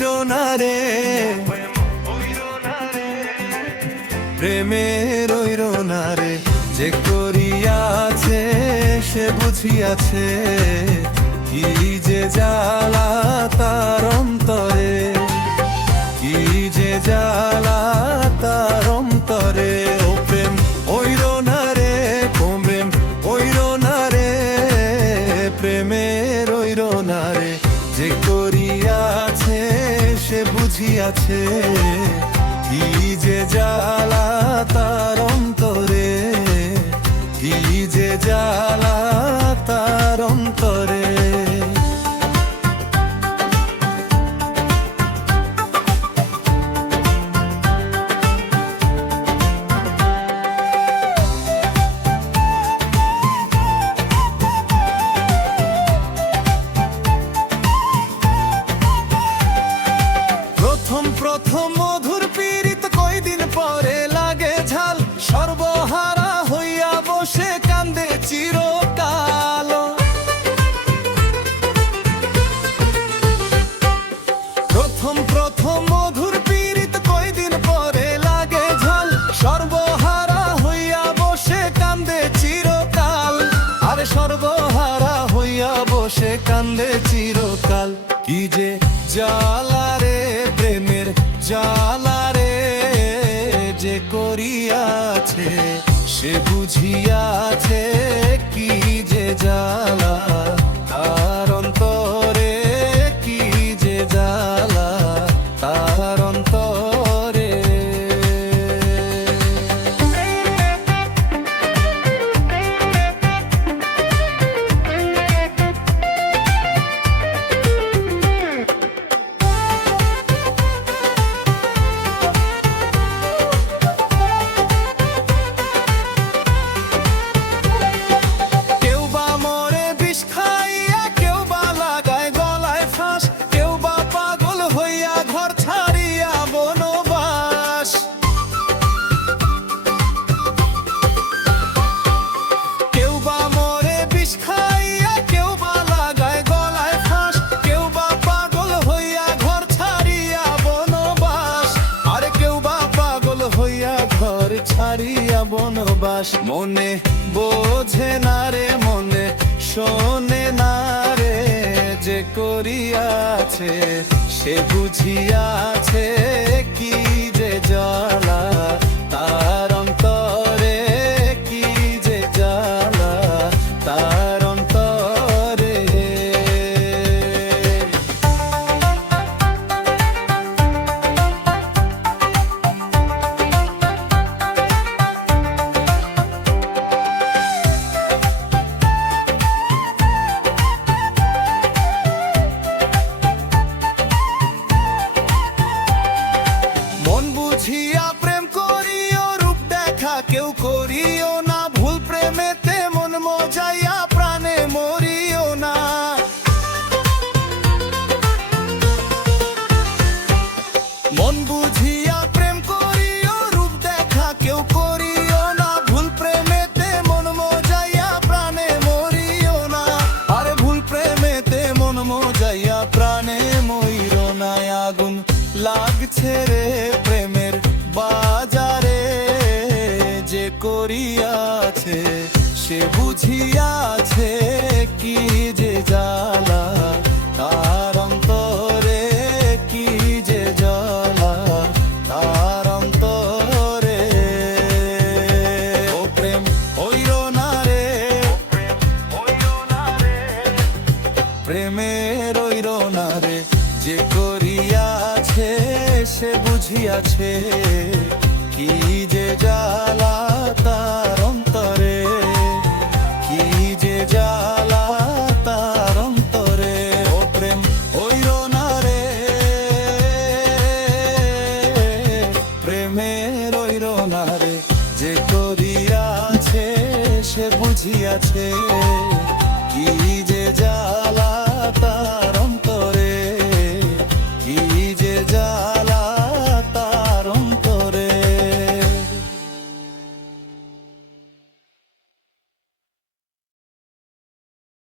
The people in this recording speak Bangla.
না রে, প্রেমের ওইর না রে, যে করিয়াছে সে বুঝিয়াছে, কি যে জ্বালা তার অন্তরে, কি যে জ্বালা তার অন্তরে। ও প্রেম ওইর না রে, প্রেম ওইর না রে, প্রেমের ওইর না রে, যে করিয়াছে সে বুঝিয়াছে, কি যে জ্বালা তার অন্তরে, কি যে জ্বালা তার অন্তরে। প্রথম মধুর পীড়িত কয়দিন পরে লাগে ঝাল, সর্বহারা হইয়া বসে কান্দে চিরকাল। প্রথম মধুর পীড়িত কয়দিন পরে লাগে ঝাল, সর্বহারা হইয়া বসে কান্দে চিরকাল। আরে সর্বহারা হইয়া বসে কান্দে চিরকাল। কি যে জ্বালা রে প্রেমের জ্বালা রে, যে করিয়াছে সে বুঝিয়াছে, কি যে জ্বালা তার অন্তরে, কি যে জ্বালা তার অন্তরে। ছাড়িয়া বনবাস, মনে বোঝে না রে, মনে শোনে না রে, যে করিয়াছে সে বুঝিয়াছে, কি যে জ্বালা তার অন্তরে, কি যে জ্বালা তার অন্তরে। বুঝিয়া প্রেম করিও, রূপ দেখা কেউ করিও না, ভুল প্রেমেতে মন মজাইয়া প্রাণে মরিও না। মন বুঝিয়া প্রেম করিও, রূপ দেখা কেউ করিও না, ভুল প্রেমেতে মন মজাইয়া প্রাণে মরিও না। আরে ভুল প্রেমেতে মন মজাইয়া প্রাণে মরিও না। আগুন লাগছে রে প্রেমের বাজারে, যে করিয়াছে সে বুঝিয়াছে, কি যে জ্বালা তার অন্তরে, কি যে জ্বালা তার অন্তরে। ও প্রেম ওইর না রে, প্রেমের ওইর না রে, যে করিয়াছে সে বুঝিয়াছে, কি যে জ্বালা তার অন্তরে, কি যে জ্বালা তার অন্তরে। ও প্রেম ওইর না রে, প্রেমের ওইর না রে, যে করিয়াছে সে বুঝিয়াছে।